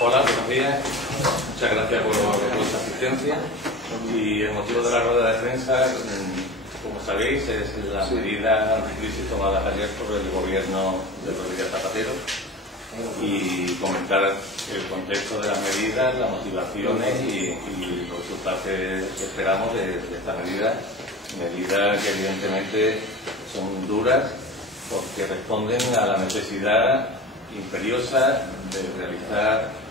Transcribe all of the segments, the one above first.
Hola, buenos días. Muchas gracias por vuestra asistencia. Y el motivo de la rueda de prensa, como sabéis, es la medida anticrisis tomada ayer por el gobierno de Rodríguez Zapatero y comentar el contexto de las medidas, las motivaciones y los resultados que esperamos de esta medida. Medidas que evidentemente son duras porque responden a la necesidad imperiosa de realizar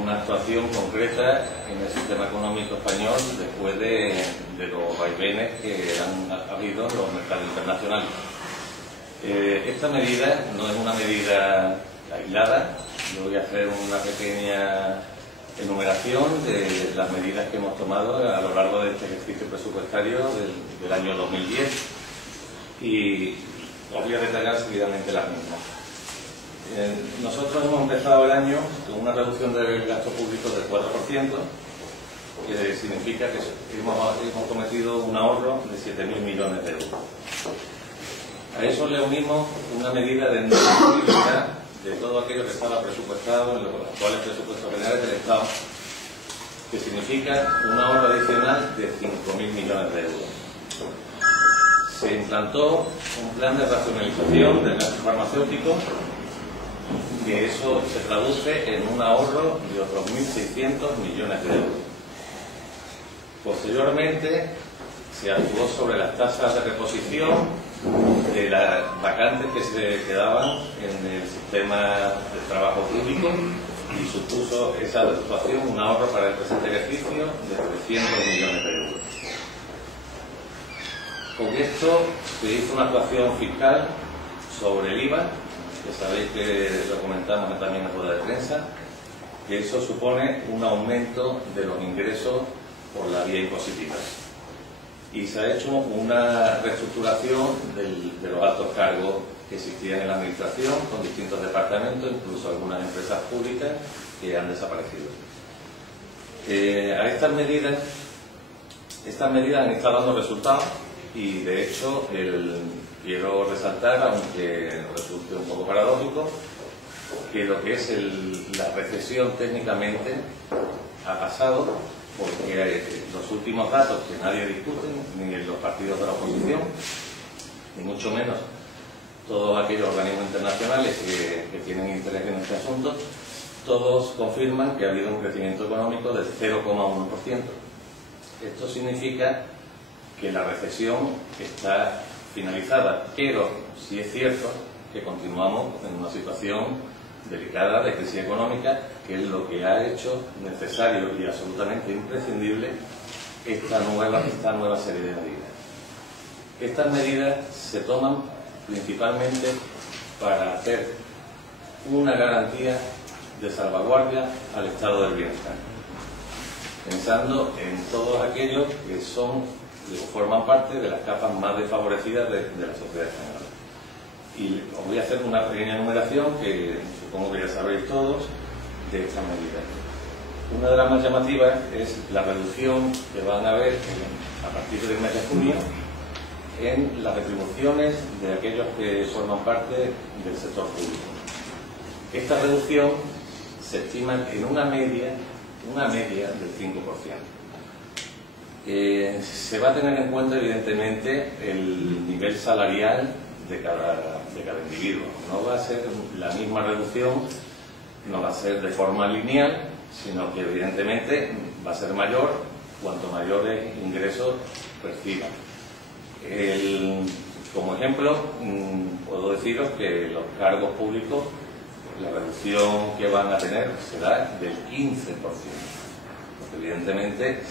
una actuación concreta en el sistema económico español después de los vaivenes que han habido en los mercados internacionales. Esta medida no es una medida aislada. Yo voy a hacer una pequeña enumeración de las medidas que hemos tomado a lo largo de este ejercicio presupuestario del año 2010 y os voy a detallar seguidamente las mismas. Nosotros hemos empezado el año con una reducción del gasto público del 4%, que significa que hemos cometido un ahorro de 7.000 millones de euros. A eso le unimos una medida de no flexibilidad de todo aquello que estaba presupuestado en los actuales presupuestos generales del Estado, que significa un ahorro adicional de 5.000 millones de euros. Se implantó un plan de racionalización del gasto farmacéutico, que eso se traduce en un ahorro de otros 1.600 millones de euros. Posteriormente, se actuó sobre las tasas de reposición de las vacantes que se quedaban en el sistema de trabajo público y supuso esa actuación un ahorro para el presente ejercicio de 300 millones de euros. Con esto se hizo una actuación fiscal sobre el IVA, que sabéis que lo comentamos también en la rueda de prensa, que eso supone un aumento de los ingresos por la vía impositiva. Y se ha hecho una reestructuración de los altos cargos que existían en la administración con distintos departamentos, incluso algunas empresas públicas que han desaparecido. A estas medidas han estado dando resultados y de hecho quiero resaltar, aunque resulte un poco paradójico, que lo que es la recesión técnicamente ha pasado, porque los últimos datos que nadie discute, ni los partidos de la oposición, ni mucho menos todos aquellos organismos internacionales que tienen interés en este asunto, todos confirman que ha habido un crecimiento económico del 0,1%. Esto significa que la recesión está finalizada, pero sí es cierto que continuamos en una situación delicada de crisis económica, que es lo que ha hecho necesario y absolutamente imprescindible esta nueva serie de medidas. Estas medidas se toman principalmente para hacer una garantía de salvaguardia al estado del bienestar, pensando en todos aquellos que forman parte de las capas más desfavorecidas de la sociedad española. Y os voy a hacer una pequeña enumeración que supongo que ya sabréis todos de estas medidas. Una de las más llamativas es la reducción que van a haber a partir del mes de junio en las retribuciones de aquellos que forman parte del sector público. Esta reducción se estima en una media del 5%. Se va a tener en cuenta evidentemente el nivel salarial de cada individuo. No va a ser la misma reducción, no va a ser de forma lineal, sino que evidentemente va a ser mayor cuanto mayores ingresos perciban. Como ejemplo, puedo deciros que los cargos públicos, la reducción que van a tener será del 15%, porque evidentemente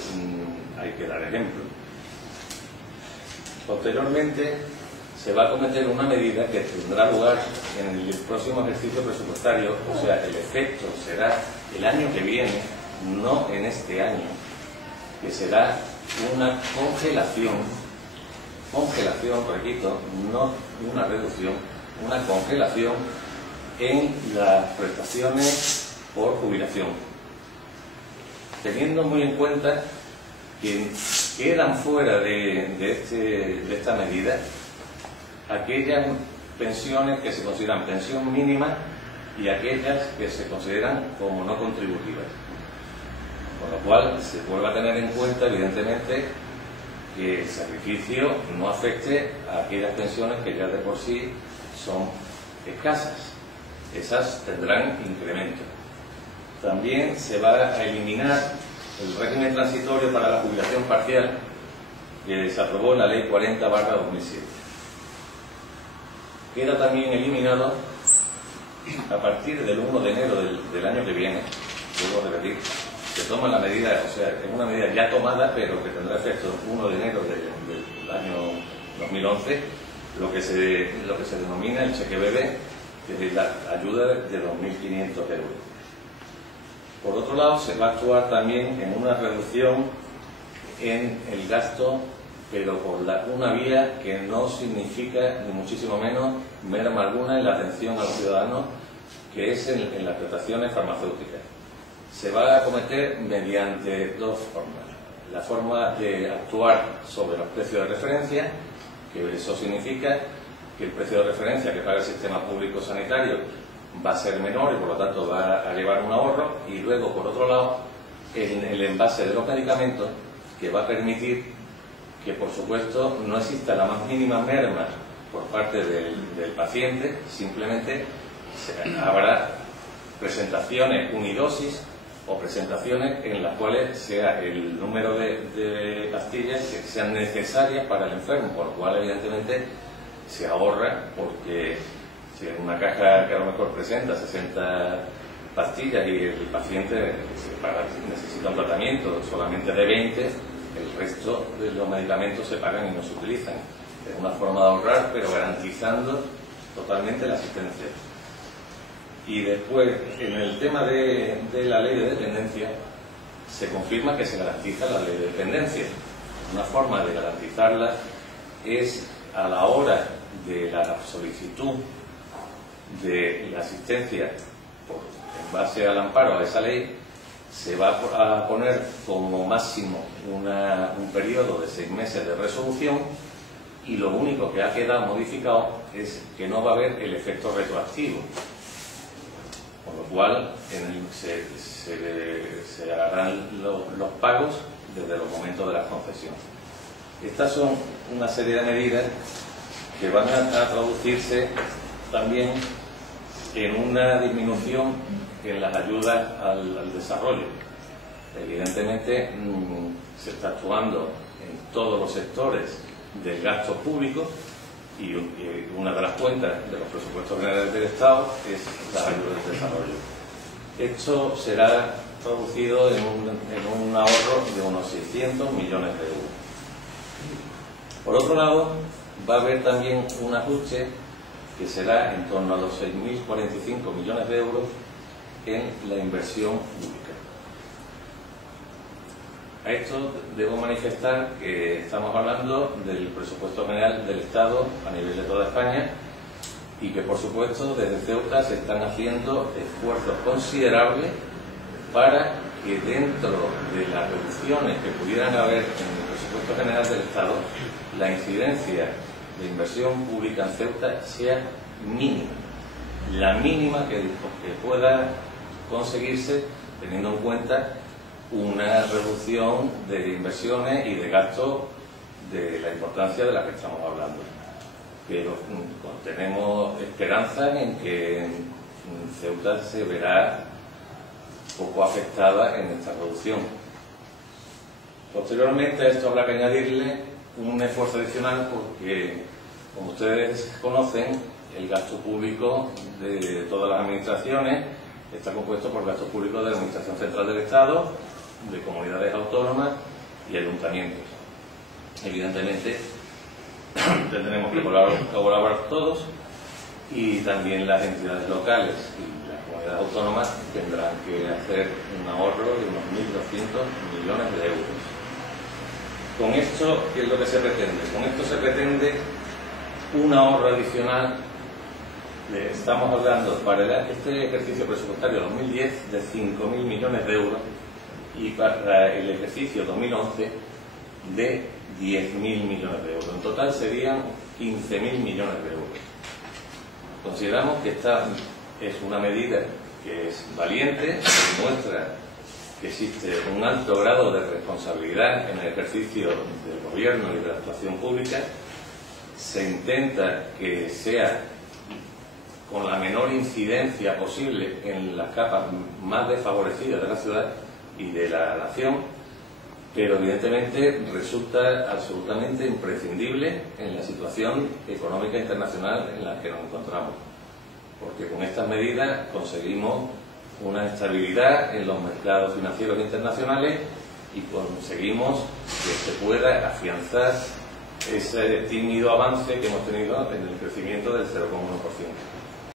hay que dar ejemplo. Posteriormente, se va a cometer una medida que tendrá lugar en el próximo ejercicio presupuestario, o sea, el efecto será el año que viene, no en este año, que será una congelación, repito, no una reducción, una congelación en las prestaciones por jubilación, teniendo muy en cuenta que quedan fuera de esta medida aquellas pensiones que se consideran pensión mínima y aquellas que se consideran como no contributivas. Con lo cual se vuelve a tener en cuenta, evidentemente, que el sacrificio no afecte a aquellas pensiones que ya de por sí son escasas. Esas tendrán incremento. También se va a eliminar el régimen transitorio para la jubilación parcial que se aprobó en la Ley 40/2007. Queda también eliminado a partir del 1 de enero del año que viene, vuelvo a repetir, se toma la medida, o sea, es una medida ya tomada, pero que tendrá efecto 1 de enero del año 2011, lo que se denomina el cheque bebé, que es la ayuda de 2.500 euros. Por otro lado, se va a actuar también en una reducción en el gasto, pero por una vía que no significa, ni muchísimo menos, merma alguna en la atención a los ciudadanos, que es en las prestaciones farmacéuticas. Se va a acometer mediante dos formas. La forma de actuar sobre los precios de referencia, que eso significa que el precio de referencia que paga el sistema público sanitario va a ser menor y por lo tanto va a llevar un ahorro, y luego, por otro lado, el envase de los medicamentos, que va a permitir que, por supuesto, no exista la más mínima merma por parte del paciente, simplemente habrá presentaciones unidosis o presentaciones en las cuales sea el número de pastillas que sean necesarias para el enfermo, por lo cual, evidentemente, se ahorra, porque si en una caja que a lo mejor presenta 60 pastillas y el paciente necesita un tratamiento solamente de 20, el resto de los medicamentos se pagan y no se utilizan. Es una forma de ahorrar, pero garantizando totalmente la asistencia. Y después, en el tema de la ley de dependencia, se confirma que se garantiza la ley de dependencia. Una forma de garantizarla es a la hora de la solicitud de la asistencia en base al amparo a esa ley, se va a poner como máximo un periodo de 6 meses de resolución, y lo único que ha quedado modificado es que no va a haber el efecto retroactivo, con lo cual se harán los pagos desde los momentos de la concesión. Estas son una serie de medidas que van a traducirse también en una disminución en las ayudas al desarrollo. Evidentemente, se está actuando en todos los sectores del gasto público, y una de las cuentas de los presupuestos generales del Estado es las ayudas al desarrollo. Esto será traducido en un ahorro de unos 600 millones de euros. Por otro lado, va a haber también un ajuste que será en torno a los 6.045 millones de euros en la inversión pública. A esto debo manifestar que estamos hablando del presupuesto general del Estado a nivel de toda España, y que, por supuesto, desde Ceuta se están haciendo esfuerzos considerables para que, dentro de las reducciones que pudieran haber en el presupuesto general del Estado, la incidencia de inversión pública en Ceuta sea mínima, la mínima que pueda conseguirse, teniendo en cuenta una reducción de inversiones y de gastos de la importancia de la que estamos hablando. Pero tenemos esperanza en que Ceuta se verá poco afectada en esta reducción. Posteriormente a esto habrá que añadirle un esfuerzo adicional, porque, como ustedes conocen, el gasto público de todas las administraciones está compuesto por gastos públicos de la Administración Central del Estado, de comunidades autónomas y ayuntamientos. Evidentemente, tendremos que colaborar todos, y también las entidades locales y las comunidades autónomas tendrán que hacer un ahorro de unos 1.200 millones de euros. Con esto, ¿qué es lo que se pretende? Con esto se pretende un ahorro adicional. Estamos hablando para este ejercicio presupuestario 2010 de 5.000 millones de euros, y para el ejercicio 2011 de 10.000 millones de euros. En total serían 15.000 millones de euros. Consideramos que está es una medida que es valiente, que muestra que existe un alto grado de responsabilidad en el ejercicio del gobierno y de la actuación pública. Se intenta que sea con la menor incidencia posible en las capas más desfavorecidas de la ciudad y de la nación, pero evidentemente resulta absolutamente imprescindible en la situación económica internacional en la que nos encontramos, porque con estas medidas conseguimos una estabilidad en los mercados financieros internacionales y conseguimos que se pueda afianzar ese tímido avance que hemos tenido en el crecimiento del 0,1%.